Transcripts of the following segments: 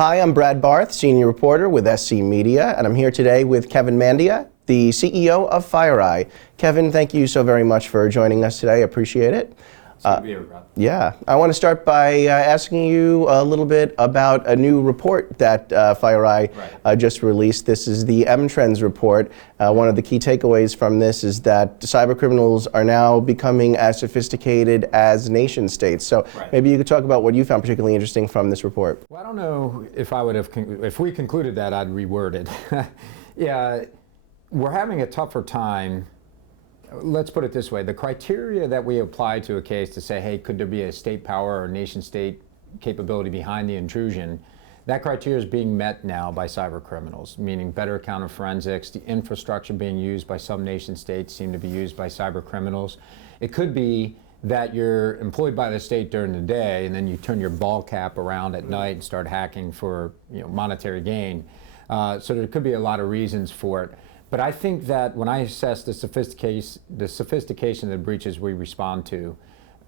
Hi, I'm Brad Barth, senior reporter with SC Media, and I'm here today with Kevin Mandia, the CEO of FireEye. Kevin, thank you so very much for joining us today. I appreciate it. It's good to be here, Brad. Yeah, I want to start by asking you a little bit about a new report that FireEye just released. This is the M-Trends report. One of the key takeaways from this is that cybercriminals are now becoming as sophisticated as nation states. So maybe you could talk about what you found particularly interesting from this report. Well, I don't know if I would have, if we concluded that, I'd reword it. Yeah, we're having a tougher time. Let's put it this way. The criteria that we apply to a case to say, hey, could there be a state power or nation state capability behind the intrusion, that criteria is being met now by cyber criminals, meaning better counter forensics, the infrastructure being used by some nation states seem to be used by cyber criminals. It could be that you're employed by the state during the day and then you turn your ball cap around at night and start hacking for monetary gain. So there could be a lot of reasons for it. But I think that when I assess the sophistication of the breaches we respond to,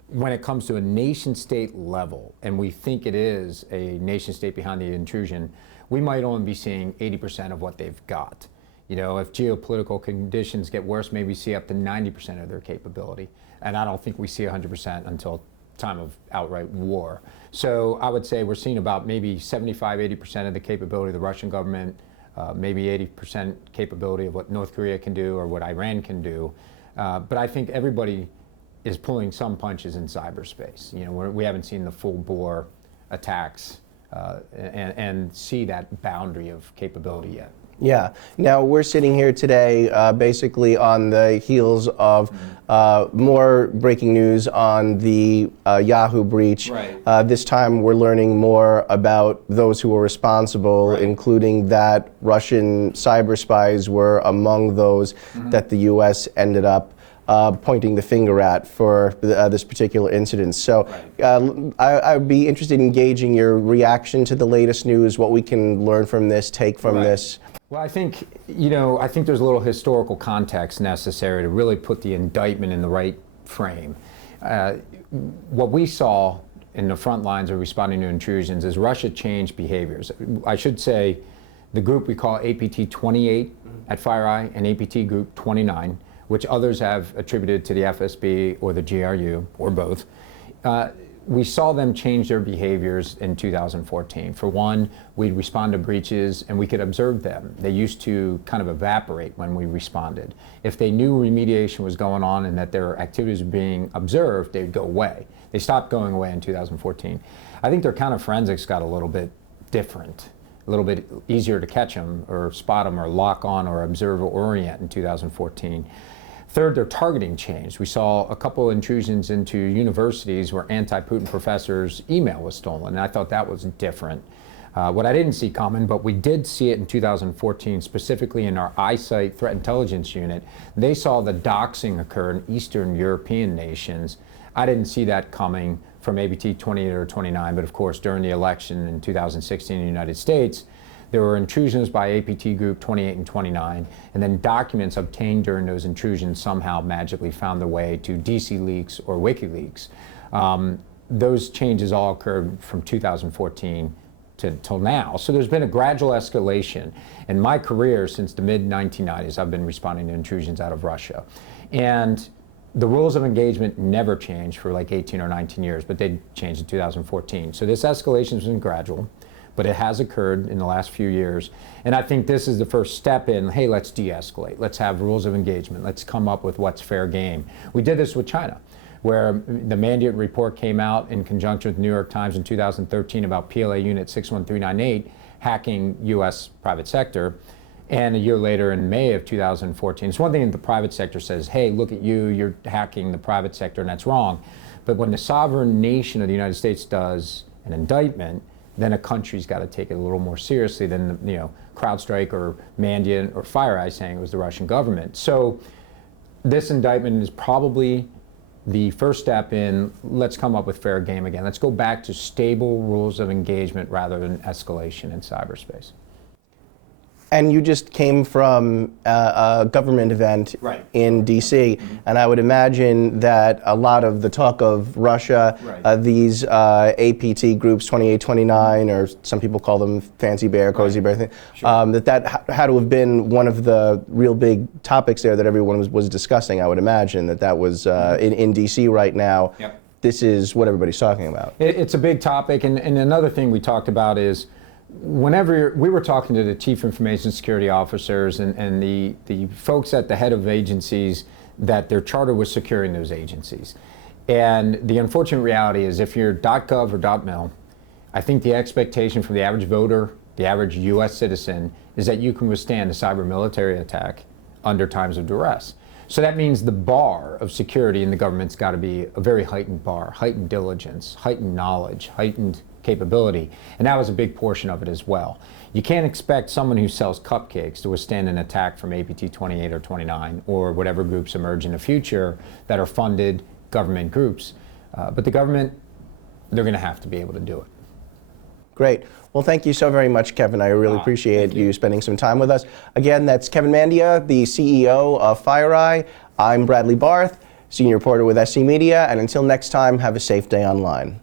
when it comes to a nation-state level, and we think it is a nation-state behind the intrusion, we might only be seeing 80% of what they've got. You know, if geopolitical conditions get worse, maybe see up to 90% of their capability. And I don't think we see 100% until time of outright war. So I would say we're seeing about maybe 75–80% of the capability of the Russian government, maybe 80% capability of what North Korea can do or what Iran can do. But I think everybody is pulling some punches in cyberspace. You know, we haven't seen the full-bore attacks and see that boundary of capability yet. Yeah. Now, we're sitting here today basically on the heels of more breaking news on the Yahoo breach. This time we're learning more about those who were responsible, including that Russian cyber spies were among those that the U.S. ended up pointing the finger at for this particular incident. So I'd be interested in gauging your reaction to the latest news, what we can learn from this, take from this. Well, I think, I think there's a little historical context necessary to really put the indictment in the right frame. What we saw in the front lines of responding to intrusions is Russia changed behaviors. I should say the group we call APT 28 at FireEye and APT Group 29, which others have attributed to the FSB or the GRU, or both. We saw them change their behaviors in 2014. For one, we'd respond to breaches and we could observe them. They used to kind of evaporate when we responded. If they knew remediation was going on and that their activities were being observed, they'd go away. They stopped going away in 2014. I think their counter forensics got a little bit different, a little bit easier to catch them or spot them or lock on or observe or orient in 2014. Third, their targeting changed. We saw a couple intrusions into universities where anti-Putin professors' email was stolen, and I thought that was different. What I didn't see coming, but we did see it in 2014, specifically in our eyesight threat intelligence unit. They saw the doxing occur in Eastern European nations. I didn't see that coming from ABT 28 or 29, but of course, during the election in 2016 in the United States, there were intrusions by APT Group 28 and 29, and then documents obtained during those intrusions somehow magically found their way to DC Leaks or WikiLeaks. Those changes all occurred from 2014 till now. So there's been a gradual escalation. In my career, since the mid-1990s, I've been responding to intrusions out of Russia. And the rules of engagement never changed for like 18 or 19 years, but they changed in 2014. So this escalation has been gradual, but it has occurred in the last few years. And I think this is the first step in, hey, let's de-escalate. Let's have rules of engagement. Let's come up with what's fair game. We did this with China, where the Mandia report came out in conjunction with the New York Times in 2013 about PLA Unit 61398 hacking U.S. private sector. And a year later, in May of 2014, it's one thing that the private sector says, hey, look at you, you're hacking the private sector, and that's wrong. But when the sovereign nation of the United States does an indictment, then a country's got to take it a little more seriously than CrowdStrike or Mandia or FireEye saying it was the Russian government. So this indictment is probably the first step in, let's come up with fair game again. Let's go back to stable rules of engagement rather than escalation in cyberspace. And you just came from a government event Right. in D.C., and I would imagine that a lot of the talk of Russia, these APT groups, 28, 29, or some people call them Fancy Bear, Cozy Bear, that had to have been one of the real big topics there that everyone was discussing. I would imagine that was in D.C. right now. Yep. This is what everybody's talking about. It's a big topic, and another thing we talked about is whenever we were talking to the chief information security officers and the folks at the head of agencies that their charter was securing those agencies. And the unfortunate reality is if you're .gov or .mil, I think the expectation from the average voter, the average US citizen, is that you can withstand a cyber military attack under times of duress. So that means the bar of security in the government's got to be a very heightened bar, heightened diligence, heightened knowledge, heightened capability, and that was a big portion of it as well. You can't expect someone who sells cupcakes to withstand an attack from APT 28 or 29 or whatever groups emerge in the future that are funded government groups. But the government, they're going to have to be able to do it. Great. Well, thank you so very much, Kevin. I really appreciate you spending some time with us. Again, that's Kevin Mandia, the CEO of FireEye. I'm Bradley Barth, senior reporter with SC Media, and until next time, have a safe day online.